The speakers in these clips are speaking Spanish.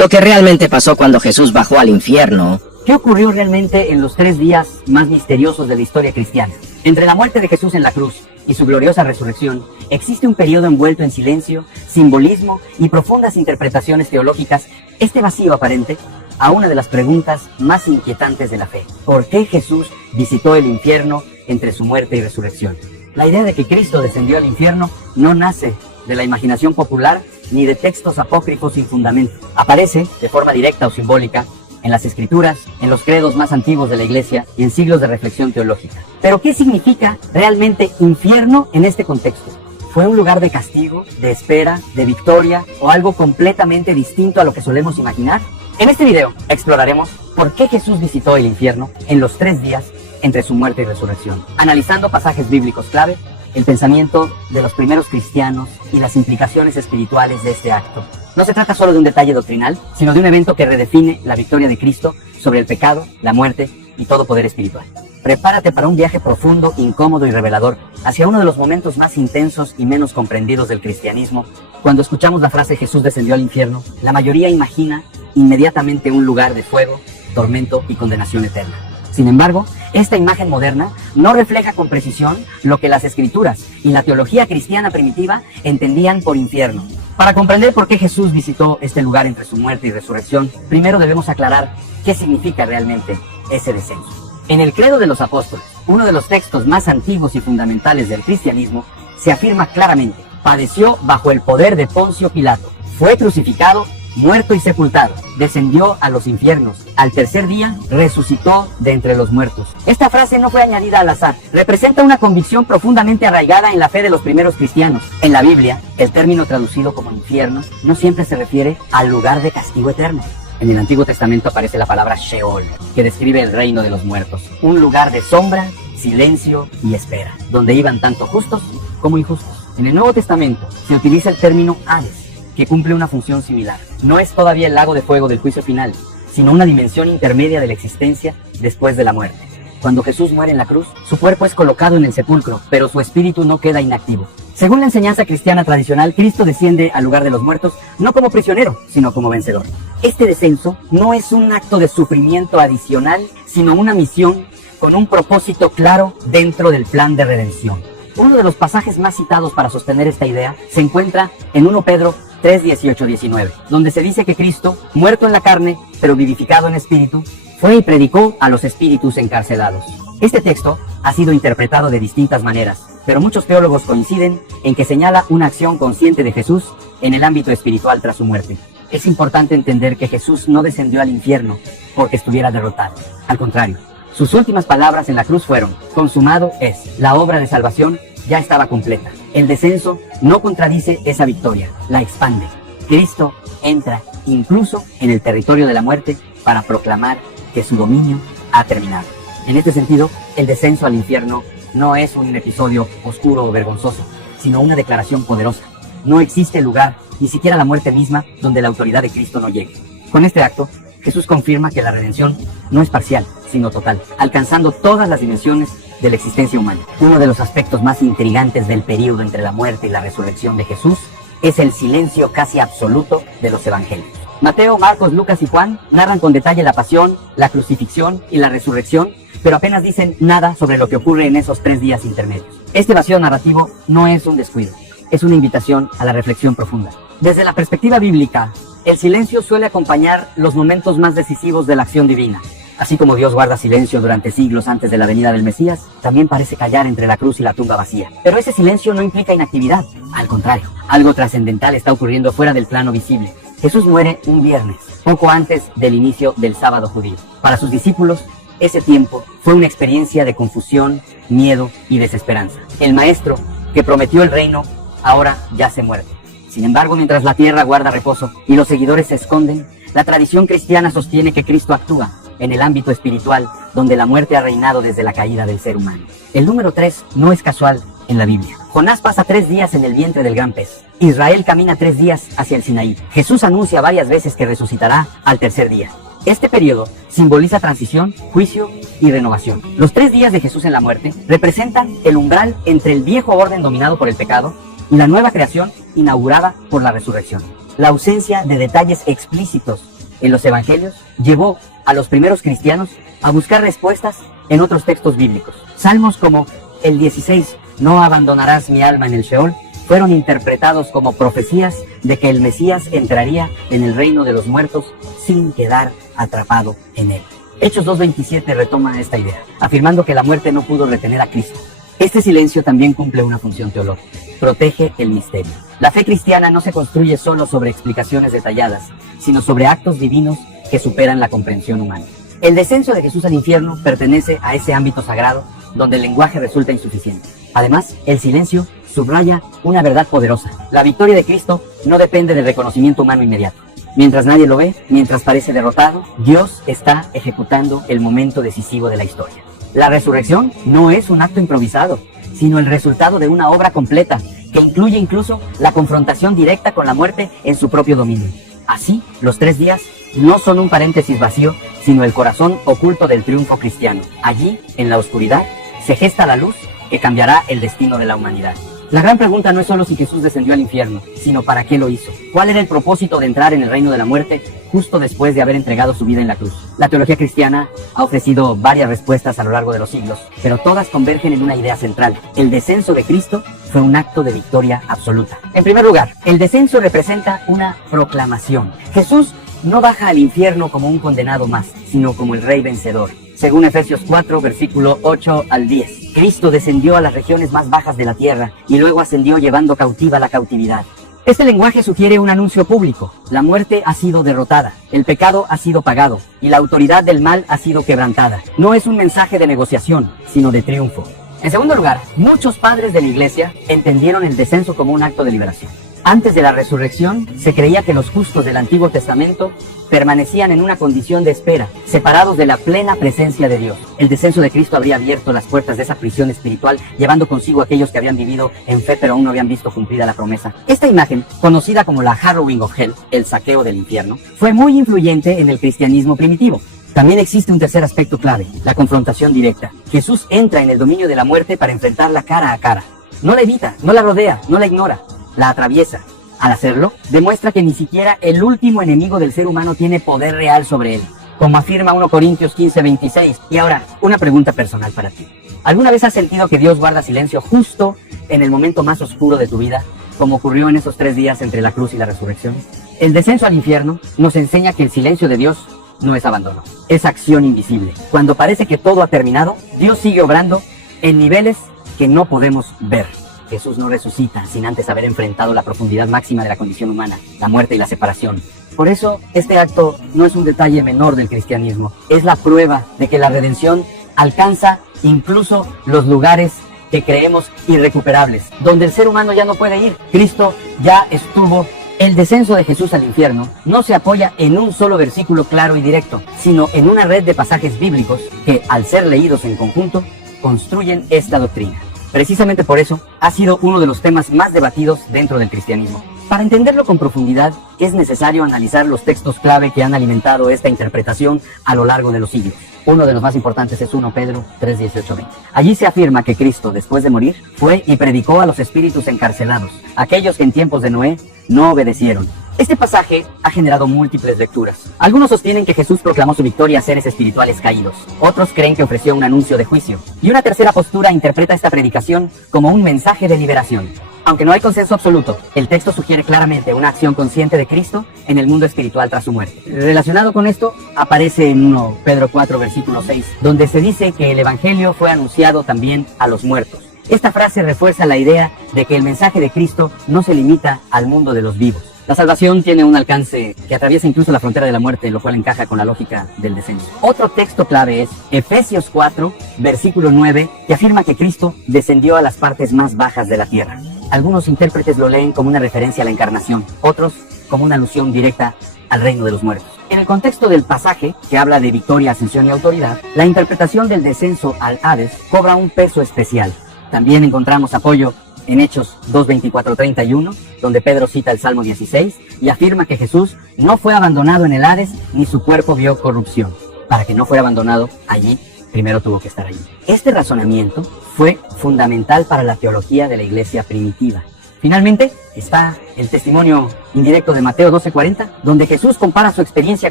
lo que realmente pasó cuando Jesús bajó al infierno. ¿Qué ocurrió realmente en los 3 días más misteriosos de la historia cristiana? Entre la muerte de Jesús en la cruz y su gloriosa resurrección, existe un periodo envuelto en silencio, simbolismo y profundas interpretaciones teológicas. Este vacío aparente a una de las preguntas más inquietantes de la fe. ¿Por qué Jesús visitó el infierno entre su muerte y resurrección? La idea de que Cristo descendió al infierno no nace de la imaginación popular ni de textos apócrifos sin fundamento. Aparece, de forma directa o simbólica, en las escrituras, en los credos más antiguos de la Iglesia y en siglos de reflexión teológica. Pero ¿qué significa realmente infierno en este contexto? ¿Fue un lugar de castigo, de espera, de victoria o algo completamente distinto a lo que solemos imaginar? En este video exploraremos por qué Jesús visitó el infierno en los 3 días entre su muerte y resurrección, analizando pasajes bíblicos clave, el pensamiento de los primeros cristianos y las implicaciones espirituales de este acto. No se trata solo de un detalle doctrinal, sino de un evento que redefine la victoria de Cristo sobre el pecado, la muerte y todo poder espiritual. Prepárate para un viaje profundo, incómodo y revelador hacia uno de los momentos más intensos y menos comprendidos del cristianismo. Cuando escuchamos la frase Jesús descendió al infierno, la mayoría imagina inmediatamente un lugar de fuego, tormento y condenación eterna. Sin embargo, esta imagen moderna no refleja con precisión lo que las escrituras y la teología cristiana primitiva entendían por infierno. Para comprender por qué Jesús visitó este lugar entre su muerte y resurrección, primero debemos aclarar qué significa realmente ese descenso. En el Credo de los Apóstoles, uno de los textos más antiguos y fundamentales del cristianismo, se afirma claramente: padeció bajo el poder de Poncio Pilato, fue crucificado, muerto y sepultado, descendió a los infiernos, al tercer día resucitó de entre los muertos. Esta frase no fue añadida al azar, representa una convicción profundamente arraigada en la fe de los primeros cristianos. En la Biblia, el término traducido como infierno no siempre se refiere al lugar de castigo eterno. En el Antiguo Testamento aparece la palabra Sheol, que describe el reino de los muertos, un lugar de sombra, silencio y espera, donde iban tanto justos como injustos. En el Nuevo Testamento se utiliza el término Hades, que cumple una función similar. No es todavía el lago de fuego del juicio final, sino una dimensión intermedia de la existencia después de la muerte. Cuando Jesús muere en la cruz, su cuerpo es colocado en el sepulcro, pero su espíritu no queda inactivo. Según la enseñanza cristiana tradicional, Cristo desciende al lugar de los muertos no como prisionero, sino como vencedor. Este descenso no es un acto de sufrimiento adicional, sino una misión con un propósito claro dentro del plan de redención. Uno de los pasajes más citados para sostener esta idea se encuentra en 1 Pedro 3, 18, 19, donde se dice que Cristo, muerto en la carne, pero vivificado en espíritu, fue y predicó a los espíritus encarcelados. Este texto ha sido interpretado de distintas maneras, pero muchos teólogos coinciden en que señala una acción consciente de Jesús en el ámbito espiritual tras su muerte. Es importante entender que Jesús no descendió al infierno porque estuviera derrotado. Al contrario, sus últimas palabras en la cruz fueron: consumado es. La obra de salvación ya estaba completa. El descenso no contradice esa victoria, la expande. Cristo entra incluso en el territorio de la muerte para proclamar que su dominio ha terminado. En este sentido, el descenso al infierno no es un episodio oscuro o vergonzoso, sino una declaración poderosa. No existe lugar, ni siquiera la muerte misma, donde la autoridad de Cristo no llegue. Con este acto, Jesús confirma que la redención no es parcial, sino total, alcanzando todas las dimensiones de la existencia humana. Uno de los aspectos más intrigantes del período entre la muerte y la resurrección de Jesús es el silencio casi absoluto de los evangelios. Mateo, Marcos, Lucas y Juan narran con detalle la pasión, la crucifixión y la resurrección, pero apenas dicen nada sobre lo que ocurre en esos 3 días intermedios. Este vacío narrativo no es un descuido, es una invitación a la reflexión profunda. Desde la perspectiva bíblica, el silencio suele acompañar los momentos más decisivos de la acción divina. Así como Dios guarda silencio durante siglos antes de la venida del Mesías, también parece callar entre la cruz y la tumba vacía. Pero ese silencio no implica inactividad. Al contrario, algo trascendental está ocurriendo fuera del plano visible. Jesús muere un viernes, poco antes del inicio del sábado judío. Para sus discípulos, ese tiempo fue una experiencia de confusión, miedo y desesperanza. El Maestro, que prometió el reino, ahora yace muerto. Sin embargo, mientras la tierra guarda reposo y los seguidores se esconden, la tradición cristiana sostiene que Cristo actúa en el ámbito espiritual, donde la muerte ha reinado desde la caída del ser humano. El número 3 no es casual en la Biblia. Jonás pasa 3 días en el vientre del gran pez. Israel camina 3 días hacia el Sinaí. Jesús anuncia varias veces que resucitará al tercer día. Este periodo simboliza transición, juicio y renovación. Los 3 días de Jesús en la muerte representan el umbral entre el viejo orden dominado por el pecado y la nueva creación inaugurada por la resurrección. La ausencia de detalles explícitos en los evangelios llevó a los primeros cristianos a buscar respuestas en otros textos bíblicos. Salmos como el 16, no abandonarás mi alma en el Sheol, fueron interpretados como profecías de que el Mesías entraría en el reino de los muertos sin quedar atrapado en él. Hechos 2:27 retoma esta idea, afirmando que la muerte no pudo retener a Cristo. Este silencio también cumple una función teológica, protege el misterio. La fe cristiana no se construye solo sobre explicaciones detalladas, sino sobre actos divinos que superan la comprensión humana. El descenso de Jesús al infierno pertenece a ese ámbito sagrado donde el lenguaje resulta insuficiente. Además, el silencio subraya una verdad poderosa. La victoria de Cristo no depende del reconocimiento humano inmediato. Mientras nadie lo ve, mientras parece derrotado, Dios está ejecutando el momento decisivo de la historia. La resurrección no es un acto improvisado, sino el resultado de una obra completa, que incluye incluso la confrontación directa con la muerte en su propio dominio. Así, los 3 días no son un paréntesis vacío, sino el corazón oculto del triunfo cristiano. Allí, en la oscuridad, se gesta la luz que cambiará el destino de la humanidad. La gran pregunta no es solo si Jesús descendió al infierno, sino para qué lo hizo. ¿Cuál era el propósito de entrar en el reino de la muerte justo después de haber entregado su vida en la cruz? La teología cristiana ha ofrecido varias respuestas a lo largo de los siglos, pero todas convergen en una idea central. El descenso de Cristo fue un acto de victoria absoluta. En primer lugar, el descenso representa una proclamación. Jesús no baja al infierno como un condenado más, sino como el rey vencedor. Según Efesios 4, versículo 8 al 10. Cristo descendió a las regiones más bajas de la tierra y luego ascendió llevando cautiva la cautividad. Este lenguaje sugiere un anuncio público. La muerte ha sido derrotada, el pecado ha sido pagado y la autoridad del mal ha sido quebrantada. No es un mensaje de negociación, sino de triunfo. En segundo lugar, muchos padres de la iglesia entendieron el descenso como un acto de liberación. Antes de la resurrección, se creía que los justos del Antiguo Testamento permanecían en una condición de espera, separados de la plena presencia de Dios. El descenso de Cristo habría abierto las puertas de esa prisión espiritual, llevando consigo a aquellos que habían vivido en fe pero aún no habían visto cumplida la promesa. Esta imagen, conocida como la Harrowing of Hell, el saqueo del infierno, fue muy influyente en el cristianismo primitivo. También existe un tercer aspecto clave, la confrontación directa. Jesús entra en el dominio de la muerte para enfrentarla cara a cara. No la evita, no la rodea, no la ignora, la atraviesa. Al hacerlo, demuestra que ni siquiera el último enemigo del ser humano tiene poder real sobre él, como afirma 1 Corintios 15:26. Y ahora, una pregunta personal para ti. ¿Alguna vez has sentido que Dios guarda silencio justo en el momento más oscuro de tu vida, como ocurrió en esos 3 días entre la cruz y la resurrección? El descenso al infierno nos enseña que el silencio de Dios no es abandono, es acción invisible. Cuando parece que todo ha terminado, Dios sigue obrando en niveles que no podemos ver. Jesús no resucita sin antes haber enfrentado la profundidad máxima de la condición humana, la muerte y la separación. Por eso, este acto no es un detalle menor del cristianismo, es la prueba de que la redención alcanza incluso los lugares que creemos irrecuperables, donde el ser humano ya no puede ir. Cristo ya estuvo. El descenso de Jesús al infierno no se apoya en un solo versículo claro y directo, sino en una red de pasajes bíblicos que, al ser leídos en conjunto, construyen esta doctrina. Precisamente por eso, ha sido uno de los temas más debatidos dentro del cristianismo. Para entenderlo con profundidad, es necesario analizar los textos clave que han alimentado esta interpretación a lo largo de los siglos. Uno de los más importantes es 1 Pedro 3:18-20. Allí se afirma que Cristo, después de morir, fue y predicó a los espíritus encarcelados, aquellos que en tiempos de Noé no obedecieron. Este pasaje ha generado múltiples lecturas. Algunos sostienen que Jesús proclamó su victoria a seres espirituales caídos. Otros creen que ofreció un anuncio de juicio. Y una tercera postura interpreta esta predicación como un mensaje de liberación. Aunque no hay consenso absoluto, el texto sugiere claramente una acción consciente de Cristo en el mundo espiritual tras su muerte. Relacionado con esto, aparece en 1 Pedro 4, versículo 6, donde se dice que el Evangelio fue anunciado también a los muertos. Esta frase refuerza la idea de que el mensaje de Cristo no se limita al mundo de los vivos. La salvación tiene un alcance que atraviesa incluso la frontera de la muerte, lo cual encaja con la lógica del descenso. Otro texto clave es Efesios 4, versículo 9, que afirma que Cristo descendió a las partes más bajas de la tierra. Algunos intérpretes lo leen como una referencia a la encarnación, otros como una alusión directa al reino de los muertos. En el contexto del pasaje, que habla de victoria, ascensión y autoridad, la interpretación del descenso al Hades cobra un peso especial. También encontramos apoyo en Hechos 2:24-31, donde Pedro cita el Salmo 16 y afirma que Jesús no fue abandonado en el Hades ni su cuerpo vio corrupción. Para que no fuera abandonado allí, primero tuvo que estar allí. Este razonamiento fue fundamental para la teología de la iglesia primitiva. Finalmente, está el testimonio indirecto de Mateo 12:40, donde Jesús compara su experiencia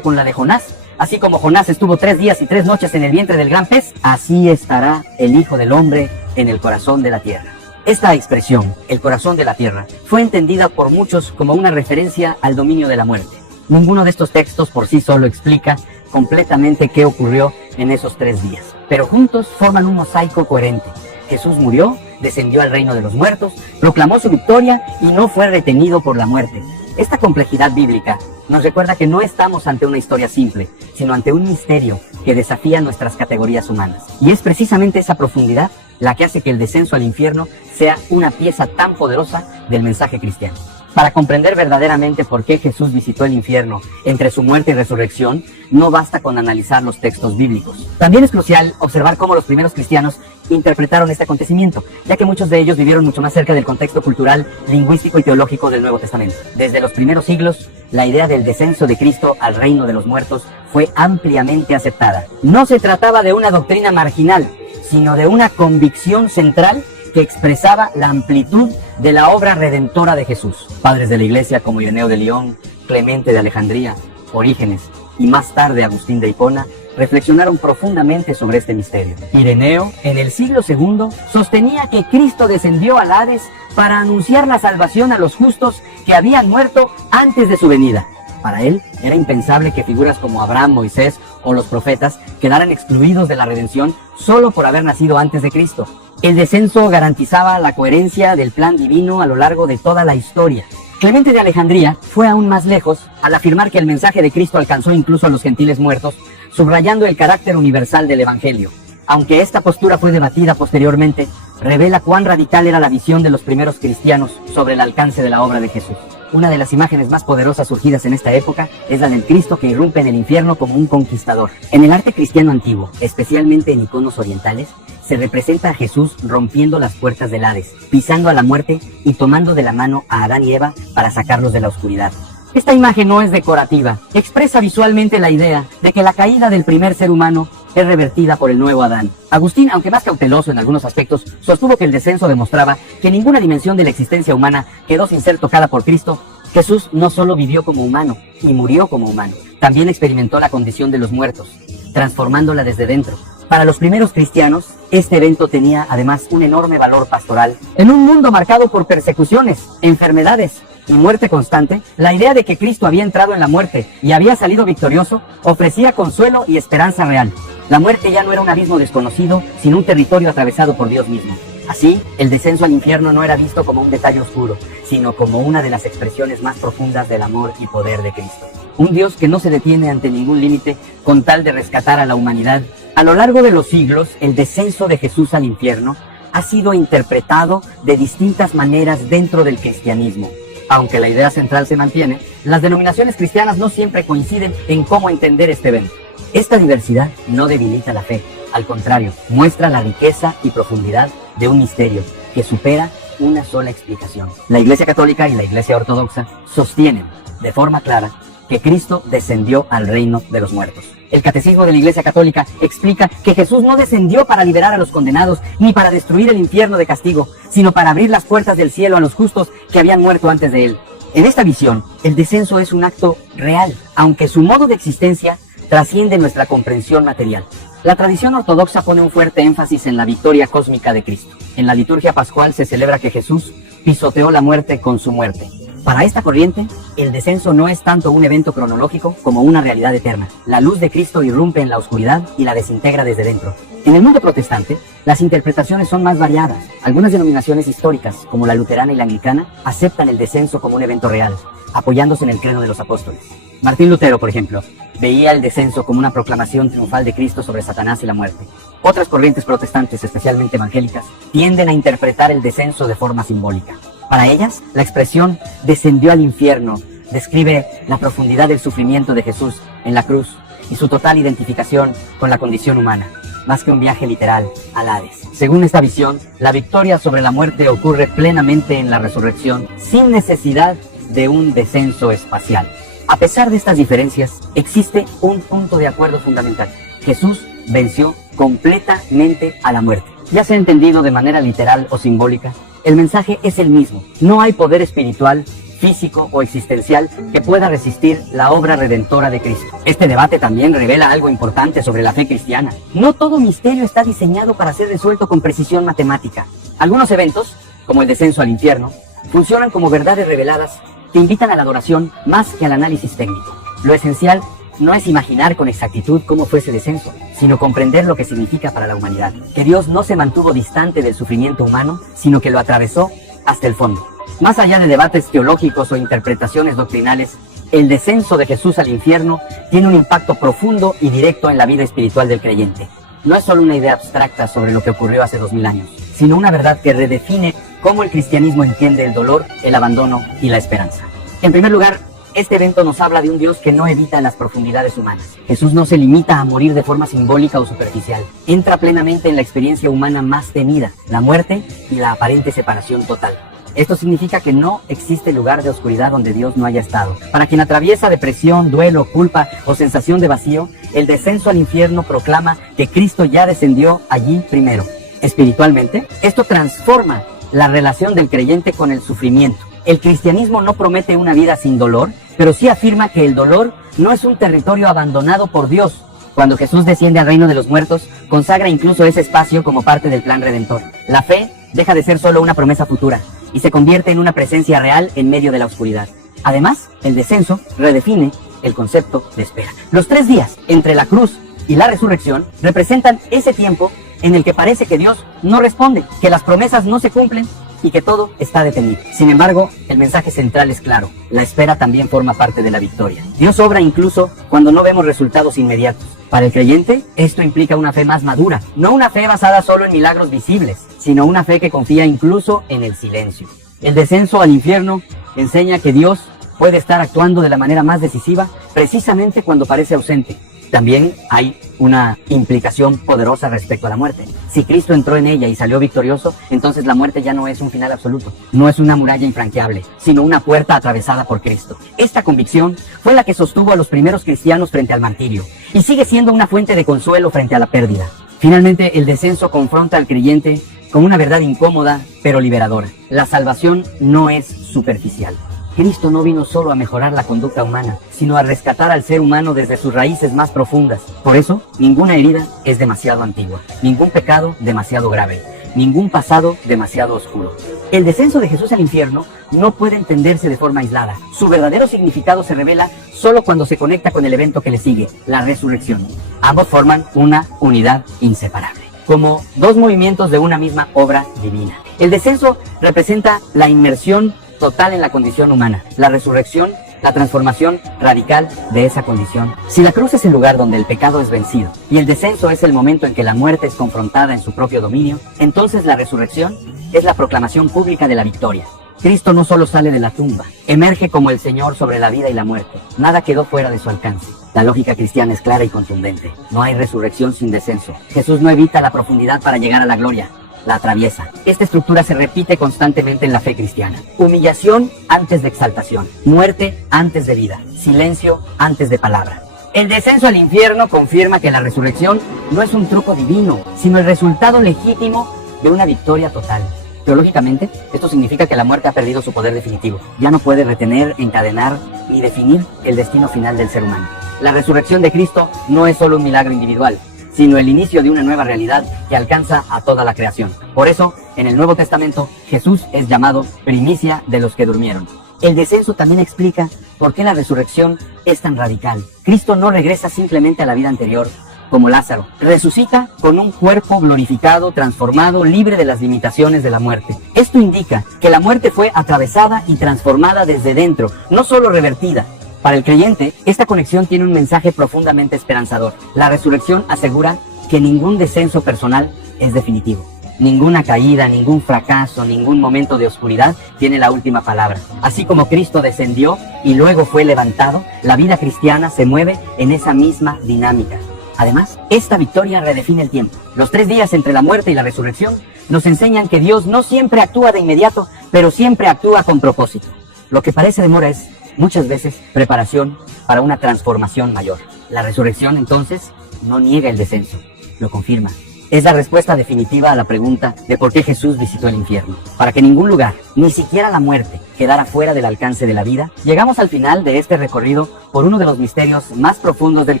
con la de Jonás. Así como Jonás estuvo 3 días y 3 noches en el vientre del gran pez, así estará el Hijo del Hombre en el corazón de la tierra. Esta expresión, el corazón de la tierra, fue entendida por muchos como una referencia al dominio de la muerte. Ninguno de estos textos por sí solo explica completamente qué ocurrió en esos 3 días, pero juntos forman un mosaico coherente. Jesús murió, descendió al reino de los muertos, proclamó su victoria y no fue retenido por la muerte. Esta complejidad bíblica nos recuerda que no estamos ante una historia simple, sino ante un misterio que desafía nuestras categorías humanas. Y es precisamente esa profundidad la que hace que el descenso al infierno sea una pieza tan poderosa del mensaje cristiano. Para comprender verdaderamente por qué Jesús visitó el infierno entre su muerte y resurrección, no basta con analizar los textos bíblicos. También es crucial observar cómo los primeros cristianos interpretaron este acontecimiento, ya que muchos de ellos vivieron mucho más cerca del contexto cultural, lingüístico y teológico del Nuevo Testamento. Desde los primeros siglos, la idea del descenso de Cristo al reino de los muertos fue ampliamente aceptada. No se trataba de una doctrina marginal, sino de una convicción central que expresaba la amplitud de la obra redentora de Jesús. Padres de la Iglesia como Ireneo de León, Clemente de Alejandría, Orígenes y más tarde Agustín de Hipona reflexionaron profundamente sobre este misterio. Ireneo, en el siglo II, sostenía que Cristo descendió al Hades para anunciar la salvación a los justos que habían muerto antes de su venida. Para él, era impensable que figuras como Abraham, Moisés o los profetas quedaran excluidos de la redención solo por haber nacido antes de Cristo. El descenso garantizaba la coherencia del plan divino a lo largo de toda la historia. Clemente de Alejandría fue aún más lejos al afirmar que el mensaje de Cristo alcanzó incluso a los gentiles muertos, subrayando el carácter universal del Evangelio. Aunque esta postura fue debatida posteriormente, revela cuán radical era la visión de los primeros cristianos sobre el alcance de la obra de Jesús. Una de las imágenes más poderosas surgidas en esta época es la del Cristo que irrumpe en el infierno como un conquistador. En el arte cristiano antiguo, especialmente en iconos orientales, se representa a Jesús rompiendo las puertas del Hades, pisando a la muerte y tomando de la mano a Adán y Eva para sacarlos de la oscuridad. Esta imagen no es decorativa, expresa visualmente la idea de que la caída del primer ser humano es revertida por el nuevo Adán. Agustín, aunque más cauteloso en algunos aspectos, sostuvo que el descenso demostraba que ninguna dimensión de la existencia humana quedó sin ser tocada por Cristo. Jesús no solo vivió como humano y murió como humano, también experimentó la condición de los muertos, transformándola desde dentro. Para los primeros cristianos, este evento tenía además un enorme valor pastoral. En un mundo marcado por persecuciones, enfermedades y muerte constante, la idea de que Cristo había entrado en la muerte y había salido victorioso ofrecía consuelo y esperanza real. La muerte ya no era un abismo desconocido, sino un territorio atravesado por Dios mismo. Así, el descenso al infierno no era visto como un detalle oscuro, sino como una de las expresiones más profundas del amor y poder de Cristo. Un Dios que no se detiene ante ningún límite con tal de rescatar a la humanidad. A lo largo de los siglos, el descenso de Jesús al infierno ha sido interpretado de distintas maneras dentro del cristianismo. Aunque la idea central se mantiene, las denominaciones cristianas no siempre coinciden en cómo entender este evento. Esta diversidad no debilita la fe, al contrario, muestra la riqueza y profundidad de un misterio que supera una sola explicación. La Iglesia Católica y la Iglesia Ortodoxa sostienen de forma clara que Cristo descendió al reino de los muertos. El Catecismo de la Iglesia Católica explica que Jesús no descendió para liberar a los condenados ni para destruir el infierno de castigo, sino para abrir las puertas del cielo a los justos que habían muerto antes de él. En esta visión, el descenso es un acto real, aunque su modo de existencia trasciende nuestra comprensión material. La tradición ortodoxa pone un fuerte énfasis en la victoria cósmica de Cristo. En la liturgia pascual se celebra que Jesús pisoteó la muerte con su muerte. Para esta corriente, el descenso no es tanto un evento cronológico como una realidad eterna. La luz de Cristo irrumpe en la oscuridad y la desintegra desde dentro. En el mundo protestante, las interpretaciones son más variadas. Algunas denominaciones históricas, como la luterana y la anglicana, aceptan el descenso como un evento real, apoyándose en el credo de los apóstoles. Martín Lutero, por ejemplo, veía el descenso como una proclamación triunfal de Cristo sobre Satanás y la muerte. Otras corrientes protestantes, especialmente evangélicas, tienden a interpretar el descenso de forma simbólica. Para ellas, la expresión descendió al infierno describe la profundidad del sufrimiento de Jesús en la cruz y su total identificación con la condición humana, más que un viaje literal al Hades. Según esta visión, la victoria sobre la muerte ocurre plenamente en la resurrección, sin necesidad de un descenso espacial. A pesar de estas diferencias, existe un punto de acuerdo fundamental. Jesús venció completamente a la muerte. Ya sea entendido de manera literal o simbólica, el mensaje es el mismo. No hay poder espiritual, físico o existencial que pueda resistir la obra redentora de Cristo. Este debate también revela algo importante sobre la fe cristiana. No todo misterio está diseñado para ser resuelto con precisión matemática. Algunos eventos, como el descenso al infierno, funcionan como verdades reveladas que invitan a la adoración más que al análisis técnico. Lo esencial no es imaginar con exactitud cómo fue ese descenso, sino comprender lo que significa para la humanidad. Que Dios no se mantuvo distante del sufrimiento humano, sino que lo atravesó hasta el fondo. Más allá de debates teológicos o interpretaciones doctrinales, el descenso de Jesús al infierno tiene un impacto profundo y directo en la vida espiritual del creyente. No es solo una idea abstracta sobre lo que ocurrió hace 2000 años, sino una verdad que redefine cómo el cristianismo entiende el dolor, el abandono y la esperanza. En primer lugar, este evento nos habla de un Dios que no evita las profundidades humanas. Jesús no se limita a morir de forma simbólica o superficial. Entra plenamente en la experiencia humana más temida, la muerte y la aparente separación total. Esto significa que no existe lugar de oscuridad donde Dios no haya estado. Para quien atraviesa depresión, duelo, culpa o sensación de vacío, el descenso al infierno proclama que Cristo ya descendió allí primero. Espiritualmente, esto transforma la relación del creyente con el sufrimiento. El cristianismo no promete una vida sin dolor, pero sí afirma que el dolor no es un territorio abandonado por Dios. Cuando Jesús desciende al reino de los muertos, consagra incluso ese espacio como parte del plan redentor. La fe deja de ser solo una promesa futura y se convierte en una presencia real en medio de la oscuridad. Además, el descenso redefine el concepto de espera. Los 3 días entre la cruz y la resurrección representan ese tiempo en el que parece que Dios no responde, que las promesas no se cumplen y que todo está detenido. Sin embargo, el mensaje central es claro: la espera también forma parte de la victoria. Dios obra incluso cuando no vemos resultados inmediatos. Para el creyente, esto implica una fe más madura, no una fe basada solo en milagros visibles, sino una fe que confía incluso en el silencio. El descenso al infierno enseña que Dios puede estar actuando de la manera más decisiva precisamente cuando parece ausente. También hay una implicación poderosa respecto a la muerte. Si Cristo entró en ella y salió victorioso, entonces la muerte ya no es un final absoluto. No es una muralla infranqueable, sino una puerta atravesada por Cristo. Esta convicción fue la que sostuvo a los primeros cristianos frente al martirio, y sigue siendo una fuente de consuelo frente a la pérdida. Finalmente, el descenso confronta al creyente con una verdad incómoda, pero liberadora. La salvación no es superficial. Cristo no vino solo a mejorar la conducta humana, sino a rescatar al ser humano desde sus raíces más profundas. Por eso, ninguna herida es demasiado antigua, ningún pecado demasiado grave, ningún pasado demasiado oscuro. El descenso de Jesús al infierno no puede entenderse de forma aislada. Su verdadero significado se revela solo cuando se conecta con el evento que le sigue, la resurrección. Ambos forman una unidad inseparable, como 2 movimientos de una misma obra divina. El descenso representa la inmersión total en la condición humana, la resurrección, la transformación radical de esa condición. Si la cruz es el lugar donde el pecado es vencido y el descenso es el momento en que la muerte es confrontada en su propio dominio, entonces la resurrección es la proclamación pública de la victoria. Cristo no solo sale de la tumba, emerge como el Señor sobre la vida y la muerte. Nada quedó fuera de su alcance. La lógica cristiana es clara y contundente. No hay resurrección sin descenso. Jesús no evita la profundidad para llegar a la gloria, la atraviesa. Esta estructura se repite constantemente en la fe cristiana. Humillación antes de exaltación, muerte antes de vida, silencio antes de palabra. El descenso al infierno confirma que la resurrección no es un truco divino, sino el resultado legítimo de una victoria total. Teológicamente, esto significa que la muerte ha perdido su poder definitivo. Ya no puede retener, encadenar ni definir el destino final del ser humano. La resurrección de Cristo no es solo un milagro individual, sino el inicio de una nueva realidad que alcanza a toda la creación. Por eso, en el Nuevo Testamento, Jesús es llamado primicia de los que durmieron. El descenso también explica por qué la resurrección es tan radical. Cristo no regresa simplemente a la vida anterior, como Lázaro. Resucita con un cuerpo glorificado, transformado, libre de las limitaciones de la muerte. Esto indica que la muerte fue atravesada y transformada desde dentro, no solo revertida. Para el creyente, esta conexión tiene un mensaje profundamente esperanzador. La resurrección asegura que ningún descenso personal es definitivo. Ninguna caída, ningún fracaso, ningún momento de oscuridad tiene la última palabra. Así como Cristo descendió y luego fue levantado, la vida cristiana se mueve en esa misma dinámica. Además, esta victoria redefine el tiempo. Los 3 días entre la muerte y la resurrección nos enseñan que Dios no siempre actúa de inmediato, pero siempre actúa con propósito. Lo que parece demora es, muchas veces, preparación para una transformación mayor. La resurrección, entonces, no niega el descenso, lo confirma. es la respuesta definitiva a la pregunta de por qué Jesús visitó el infierno. Para que ningún lugar, ni siquiera la muerte, quedara fuera del alcance de la vida, llegamos al final de este recorrido por uno de los misterios más profundos del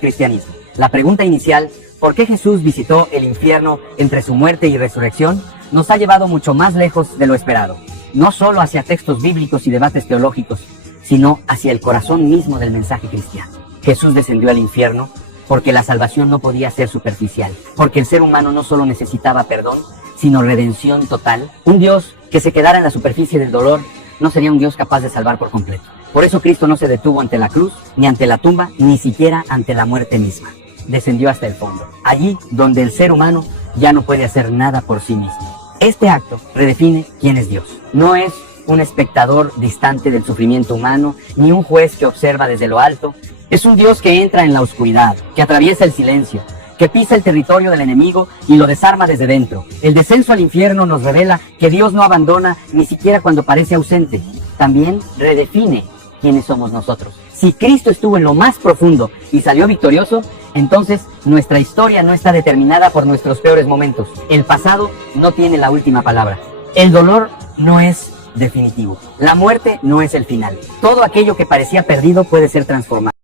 cristianismo. La pregunta inicial, ¿por qué Jesús visitó el infierno entre su muerte y resurrección?, nos ha llevado mucho más lejos de lo esperado. No solo hacia textos bíblicos y debates teológicos, sino hacia el corazón mismo del mensaje cristiano. Jesús descendió al infierno porque la salvación no podía ser superficial, porque el ser humano no solo necesitaba perdón, sino redención total. Un Dios que se quedara en la superficie del dolor no sería un Dios capaz de salvar por completo. Por eso Cristo no se detuvo ante la cruz, ni ante la tumba, ni siquiera ante la muerte misma. Descendió hasta el fondo, allí donde el ser humano ya no puede hacer nada por sí mismo. Este acto redefine quién es Dios. No es un espectador distante del sufrimiento humano, ni un juez que observa desde lo alto. Es un Dios que entra en la oscuridad, que atraviesa el silencio, que pisa el territorio del enemigo y lo desarma desde dentro. El descenso al infierno nos revela que Dios no abandona ni siquiera cuando parece ausente. También redefine quiénes somos nosotros. Si Cristo estuvo en lo más profundo y salió victorioso, entonces nuestra historia no está determinada por nuestros peores momentos. El pasado no tiene la última palabra. El dolor no es definitivo. La muerte no es el final. Todo aquello que parecía perdido puede ser transformado.